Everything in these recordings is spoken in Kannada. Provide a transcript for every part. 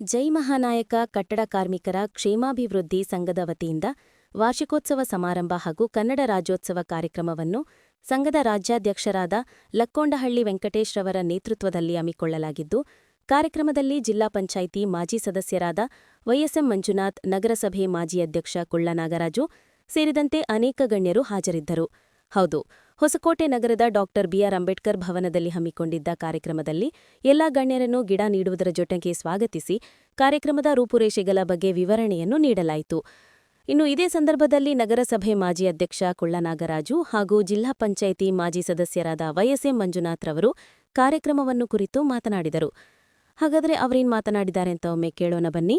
ಜೈ ಮಹಾನಾಯಕ ಕಟ್ಟಡ ಕಾರ್ಮಿಕರ ಕ್ಷೇಮಾಭಿವೃದ್ಧಿ ಸಂಘದ ವತಿಯಿಂದ ವಾರ್ಷಿಕೋತ್ಸವ ಸಮಾರಂಭ ಹಾಗೂ ಕನ್ನಡ ರಾಜ್ಯೋತ್ಸವ ಕಾರ್ಯಕ್ರಮವನ್ನು ಸಂಘದ ರಾಜ್ಯಾಧ್ಯಕ್ಷರಾದ ಲಕ್ಕೋಂಡಹಳ್ಳಿ ವೆಂಕಟೇಶ್ ರವರ ನೇತೃತ್ವದಲ್ಲಿ ಹಮ್ಮಿಕೊಳ್ಳಲಾಗಿದ್ದು, ಕಾರ್ಯಕ್ರಮದಲ್ಲಿ ಜಿಲ್ಲಾ ಪಂಚಾಯಿತಿ ಮಾಜಿ ಸದಸ್ಯರಾದ ವೈಎಸ್ಎಂ ಮಂಜುನಾಥ್, ನಗರಸಭೆ ಮಾಜಿ ಅಧ್ಯಕ್ಷ ಕುಳ್ಳ ನಾಗರಾಜು ಸೇರಿದಂತೆ ಅನೇಕ ಗಣ್ಯರು ಹಾಜರಿದ್ದರು. ಹೌದು, ಹೊಸಕೋಟೆ ನಗರದ ಬಿಆರ್ ಅಂಬೇಡ್ಕರ್ ಭವನದಲ್ಲಿ ಹಮ್ಮಿಕೊಂಡಿದ್ದ ಕಾರ್ಯಕ್ರಮದಲ್ಲಿ ಎಲ್ಲ ಗಣ್ಯರನ್ನು ಗಿಡ ನೀಡುವುದರ ಜೊತೆಗೆ ಸ್ವಾಗತಿಸಿ ಕಾರ್ಯಕ್ರಮದ ರೂಪುರೇಷೆಗಳ ಬಗ್ಗೆ ವಿವರಣೆಯನ್ನು ನೀಡಲಾಯಿತು. ಇನ್ನು ಇದೇ ಸಂದರ್ಭದಲ್ಲಿ ನಗರಸಭೆ ಮಾಜಿ ಅಧ್ಯಕ್ಷ ಕುಳ್ಳ ನಾಗರಾಜು ಹಾಗೂ ಜಿಲ್ಲಾ ಪಂಚಾಯಿತಿ ಮಾಜಿ ಸದಸ್ಯರಾದ ವೈಎಸ್ಎಂ ಮಂಜುನಾಥ್ ರವರು ಕಾರ್ಯಕ್ರಮವನ್ನು ಕುರಿತು ಮಾತನಾಡಿದರು. ಹಾಗಾದರೆ ಅವರೇನು ಮಾತನಾಡಿದ್ದಾರೆ ಅಂತ ಒಮ್ಮೆ ಕೇಳೋಣ ಬನ್ನಿ.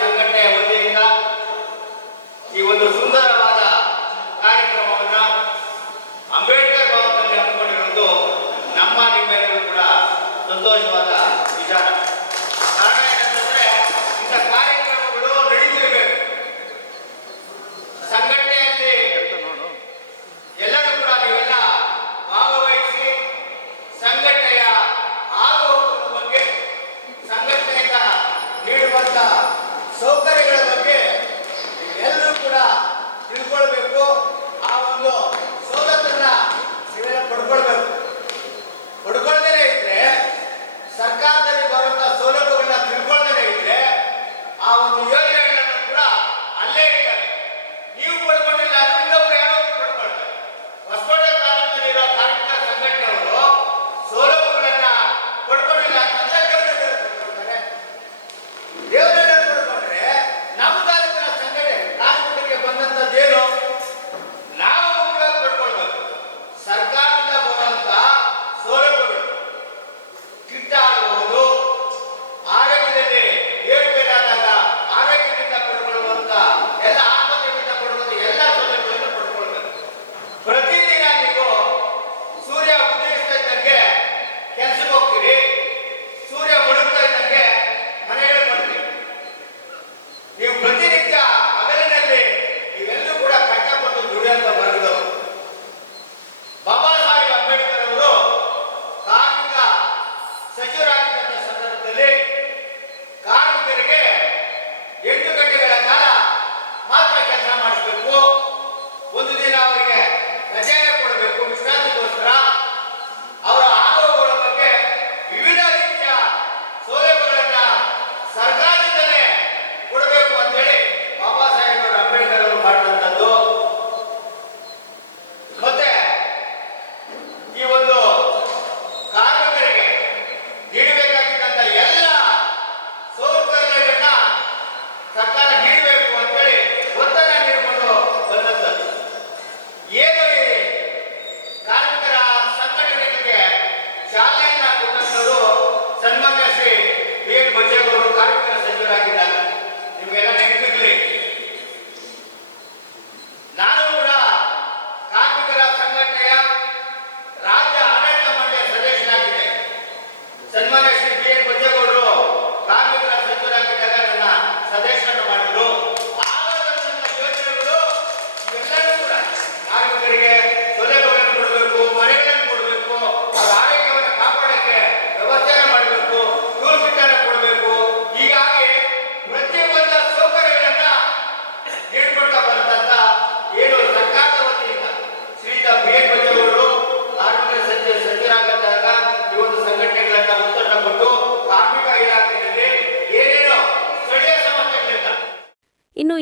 ಸಂಘಟನೆಯ ವತಿಯಿಂದ ಈ ಒಂದು ಸುಂದರವಾದ ಕಾರ್ಯಕ್ರಮವನ್ನು ಅಂಬೇಡ್ಕರ್ ಭವನದಲ್ಲಿ ಹಮ್ಮಿಕೊಂಡಿರುವುದು ನಮ್ಮ ನಿಮ್ಮೆಲ್ಲರೂ ಕೂಡ ಸಂತೋಷವಾದ ವಿಚಾರ. ಕಾರಣ ಏನಂತಂದ್ರೆ ಇಂಥ ಕಾರ್ಯಕ್ರಮಗಳು ನಡೀತಿರಬೇಕು. ಸಂಘಟನೆಯಲ್ಲಿ ಎಲ್ಲರೂ ಕೂಡ ನೀವೆಲ್ಲ ಭಾಗವಹಿಸಿ ಸಂಘಟನೆಯ ಆಗುವ ಬಗ್ಗೆ, ಸಂಘಟನೆಯಿಂದ ನೀಡುವಂತ ಸೌಕರ್ಯಗಳ ಬಗ್ಗೆ ಎಲ್ಲರೂ ಕೂಡ ತಿಳ್ಕೊಳ್ಬೇಕು. ಆ ಒಂದು ಸವಲತ್ತನ್ನ ನೀವೆಲ್ಲ ಪಡ್ಕೊಳ್ಬೇಕು. ಪಡ್ಕೊಳ್ದೇ ಇದ್ರೆ, ಸರ್ಕಾರದಲ್ಲಿ ಬರುವಂತ ಸೌಲಭ್ಯಗಳನ್ನ ತಿಳ್ಕೊಳ್ದೇ ಇದ್ರೆ ಆ ಒಂದು ಯೋಜನೆಗಳನ್ನು ಕೂಡ ಅಲ್ಲೇ ಇದ್ದಾರೆ. ನೀವು ಪಡ್ಕೊಂಡಿಲ್ಲ ಅಂದ್ರೆ ಇನ್ನೊಬ್ರು ಯಾರೋ ಪಡ್ಕೊಳ್ತಾರೆ. ಹೊಸಕೋಟೆ ತಾಲೂಕಿನಲ್ಲಿರೋ ಕಾರ್ಮಿಕ ಸಂಘಟನೆಯವರು ಸೌಲಭ್ಯಗಳನ್ನ ಪಡ್ಕೊಂಡಿಲ್ಲ ಅಂತಂದ್ರೆ ದೇವರನ್ನ ಪಡ್ಕೊಳ್ತಾರೆ. ದೇವರನ್ನ ಪಡ್ಕೊಂಡ್ರೆ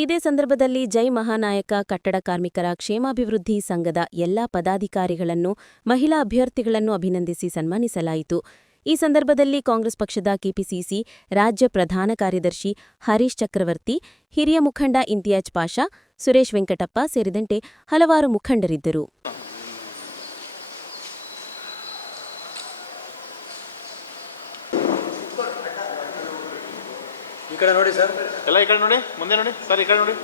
ಇದೇ ಸಂದರ್ಭದಲ್ಲಿ ಜೈ ಮಹಾನಾಯಕ ಕಟ್ಟಡ ಕಾರ್ಮಿಕರ ಕ್ಷೇಮಾಭಿವೃದ್ಧಿ ಸಂಘದ ಎಲ್ಲಾ ಪದಾಧಿಕಾರಿಗಳನ್ನು, ಮಹಿಳಾ ಅಭ್ಯರ್ಥಿಗಳನ್ನು ಅಭಿನಂದಿಸಿ ಸನ್ಮಾನಿಸಲಾಯಿತು. ಈ ಸಂದರ್ಭದಲ್ಲಿ ಕಾಂಗ್ರೆಸ್ ಪಕ್ಷದ ಕೆಪಿಸಿಸಿ ರಾಜ್ಯ ಪ್ರಧಾನ ಕಾರ್ಯದರ್ಶಿ ಹರೀಶ್ ಚಕ್ರವರ್ತಿ, ಹಿರಿಯ ಮುಖಂಡ ಇಂತಿಯಾಜ್ ಪಾಷಾ, ಸುರೇಶ್ ವೆಂಕಟಪ್ಪ ಸೇರಿದಂತೆ ಹಲವಾರು ಮುಖಂಡರಿದ್ದರು. ಈ ಕಡೆ ನೋಡಿ ಸರ್, ಎಲ್ಲ ಈ ಕಡೆ ನೋಡಿ, ಮುಂದೆ ನೋಡಿ ಸರ್, ಈ ಕಡೆ ನೋಡಿ.